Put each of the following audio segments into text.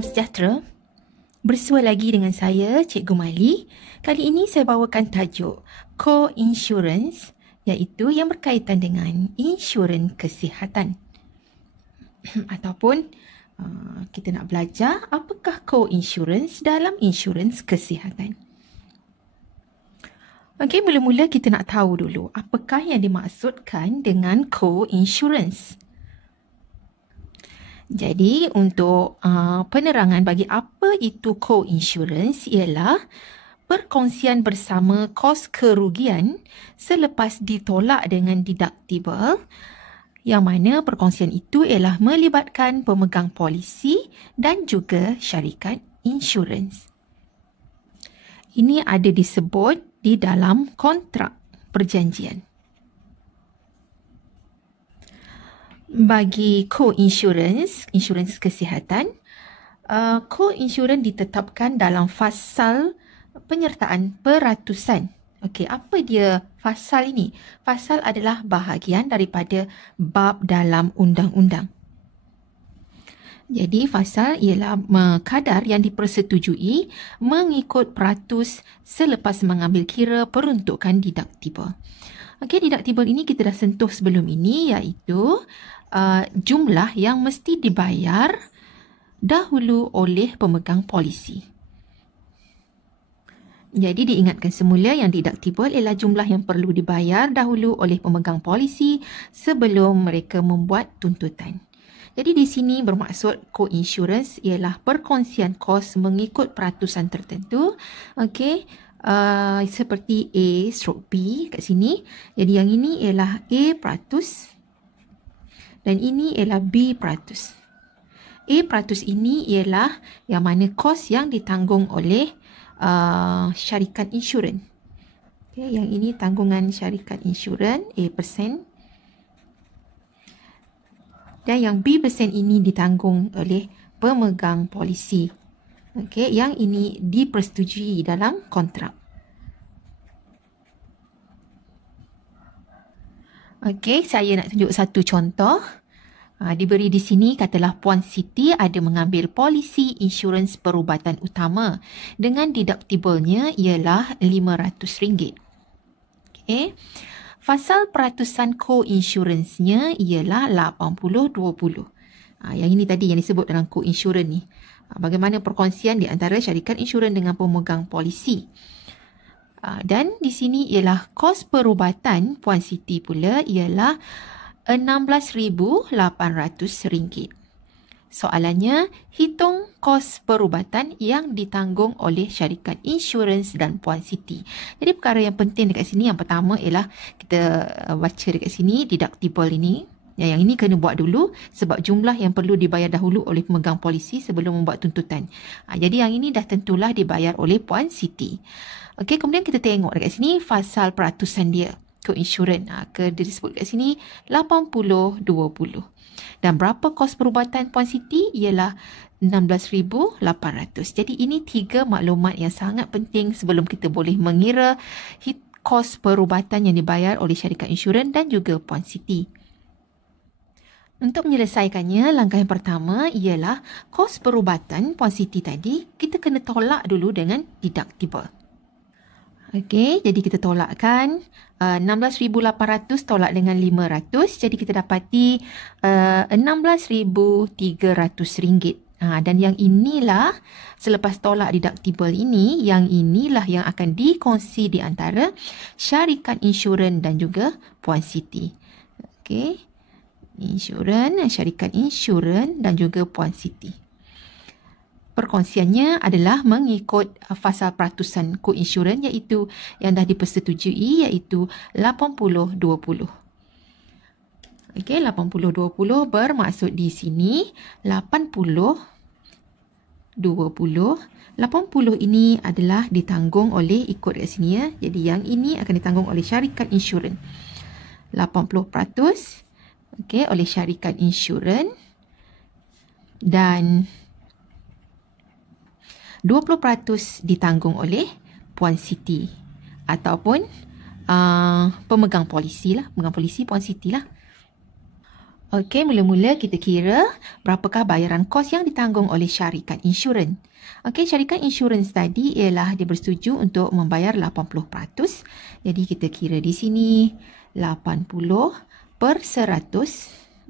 Salam sejahtera. Bersua lagi dengan saya, Cikgu Mali. Kali ini saya bawakan tajuk Co-Insurance, iaitu yang berkaitan dengan insurans kesihatan. Ataupun kita nak belajar apakah co-insurance dalam insurans kesihatan. Okey, mula-mula kita nak tahu dulu apakah yang dimaksudkan dengan co-insurance. Jadi, untuk penerangan bagi apa itu co-insurance ialah perkongsian bersama kos kerugian selepas ditolak dengan deductible, yang mana perkongsian itu ialah melibatkan pemegang polisi dan juga syarikat insurans. Ini ada disebut di dalam kontrak perjanjian. Bagi co-insurance, insurans kesihatan, co-insurance ditetapkan dalam fasal penyertaan peratusan. Okey, apa dia fasal ini? Fasal adalah bahagian daripada bab dalam undang-undang. Jadi, fasal ialah kadar yang dipersetujui mengikut peratus selepas mengambil kira peruntukan deductible. Okey, deductible ini kita dah sentuh sebelum ini, iaitu jumlah yang mesti dibayar dahulu oleh pemegang polisi. Jadi diingatkan semula yang deductible ialah jumlah yang perlu dibayar dahulu oleh pemegang polisi sebelum mereka membuat tuntutan. Jadi di sini bermaksud co-insurance ialah perkongsian kos mengikut peratusan tertentu. Okey, seperti A/B kat sini. Jadi yang ini ialah A% dan ini ialah B%. A% ini ialah yang mana kos yang ditanggung oleh syarikat insurans. Okay, yang ini tanggungan syarikat insurans A%. Dan yang B% ini ditanggung oleh pemegang polisi. Okay, yang ini dipersetujui dalam kontrak. Okey, saya nak tunjuk satu contoh. Diberi di sini, katalah Puan Siti ada mengambil polisi insurans perubatan utama dengan deductible-nya ialah RM500. Okey. Fasal peratusan co-insurance-nya ialah 80-20. Yang ini tadi yang disebut dalam co-insurance ni. Bagaimana perkongsian di antara syarikat insurans dengan pemegang polisi. Dan di sini ialah kos perubatan Puan Siti pula ialah RM16,800. Soalannya, hitung kos perubatan yang ditanggung oleh syarikat insurans dan Puan Siti. Jadi perkara yang penting dekat sini, yang pertama ialah kita baca dekat sini deductible ini. Yang ini kena buat dulu sebab jumlah yang perlu dibayar dahulu oleh pemegang polisi sebelum membuat tuntutan. Jadi yang ini dah tentulah dibayar oleh Puan Siti. Okey, kemudian kita tengok dekat sini fasal peratusan dia. Co-insurance. Dia disebut kat sini 80-20. Dan berapa kos perubatan Puan Siti? Ialah RM16,800. Jadi ini 3 maklumat yang sangat penting sebelum kita boleh mengira kos perubatan yang dibayar oleh syarikat insurans dan juga Puan Siti. Untuk menyelesaikannya, langkah yang pertama ialah kos perubatan Puan Siti tadi kita kena tolak dulu dengan deductible. Okey, jadi kita tolakkan RM16,800 tolak dengan RM500. Jadi kita dapati RM16,300. Dan yang inilah selepas tolak deductible ini, yang inilah yang akan dikongsi di antara syarikat insurans dan juga Puan Siti. Okey, syarikat insurans dan juga Puan Siti. Perkongsiannya adalah mengikut fasal peratusan co-insurance iaitu yang dah dipersetujui iaitu 80-20. Okey, 80-20 bermaksud di sini 80-20. 80 ini adalah ditanggung oleh, ikut kat sini ya. Jadi yang ini akan ditanggung oleh syarikat insurans. 80% okey, oleh syarikat insurans dan 20% ditanggung oleh Puan Siti ataupun pemegang polisi lah, pemegang polisi Puan Siti lah. Okey, mula-mula kita kira berapakah bayaran kos yang ditanggung oleh syarikat insurans. Okey, syarikat insurans tadi ialah dia bersetuju untuk membayar 80%. Jadi kita kira di sini 80%.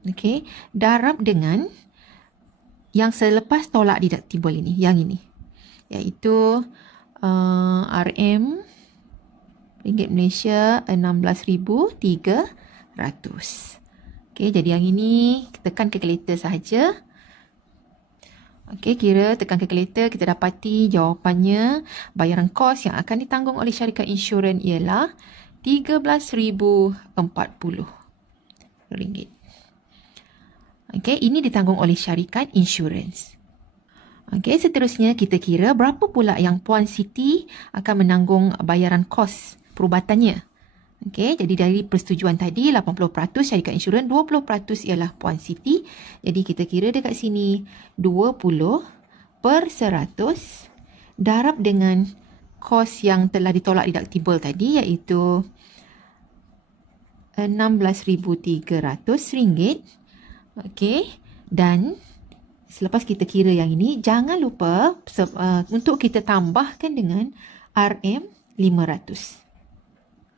Okey, darab dengan yang selepas tolak deductible ini, yang ini. Iaitu RM ringgit Malaysia 16,300. Okey, jadi yang ini tekan kalkulator sahaja. Okey, kira tekan kalkulator, kita dapati jawapannya bayaran kos yang akan ditanggung oleh syarikat insurans ialah RM13,040. Okey, ini ditanggung oleh syarikat insurans. Okey, seterusnya kita kira berapa pula yang Puan Siti akan menanggung bayaran kos perubatannya. Okey, jadi dari persetujuan tadi 80% syarikat insurans, 20% ialah Puan Siti. Jadi kita kira dekat sini 20% darab dengan kos yang telah ditolak deductible tadi, iaitu RM16,300. Okey, dan selepas kita kira yang ini, jangan lupa untuk kita tambahkan dengan RM500.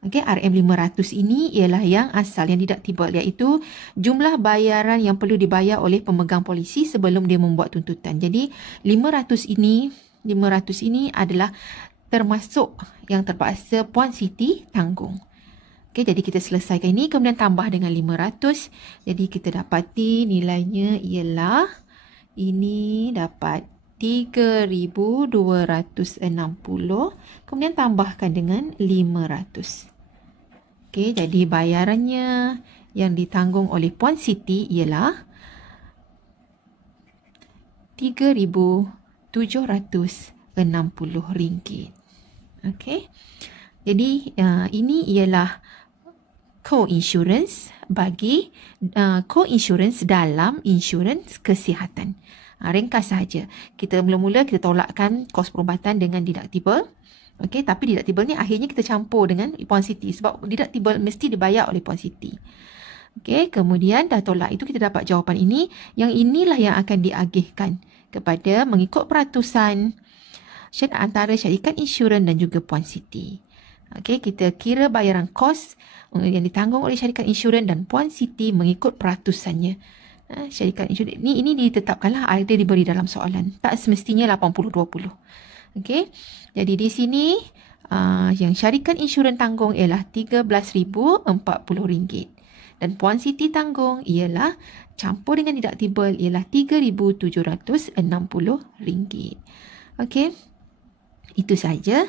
Okey, RM500 ini ialah yang asal, yang deductible, iaitu jumlah bayaran yang perlu dibayar oleh pemegang polisi sebelum dia membuat tuntutan. Jadi 500 ini adalah termasuk yang terpaksa Puan Siti tanggung. Okey, jadi kita selesaikan ini, kemudian tambah dengan 500. Jadi kita dapati nilainya ialah, ini dapat 3,260, kemudian tambahkan dengan 500. Okey, jadi bayarannya yang ditanggung oleh Puan Siti ialah RM3,760. Okey, jadi ini ialah co-insurance bagi co-insurance dalam insurans kesihatan. Ringkas sahaja. Kita mula-mula kita tolakkan kos perubatan dengan deductible. Okey, tapi deductible ni akhirnya kita campur dengan Puan Siti sebab deductible mesti dibayar oleh Puan Siti. Okey, kemudian dah tolak itu kita dapat jawapan ini. Yang inilah yang akan diagihkan kepada mengikut peratusan antara syarikat insurans dan juga Puan Siti. Okey, kita kira bayaran kos yang ditanggung oleh syarikat insurans dan Puan Siti mengikut peratusannya. Syarikat insurans ini ditetapkanlah, ada diberi dalam soalan. Tak semestinya 80-20. Okey. Jadi di sini yang syarikat insurans tanggung ialah RM13,040 dan Puan Siti tanggung ialah campur dengan deductible ialah RM3,760. Okey. Itu saja.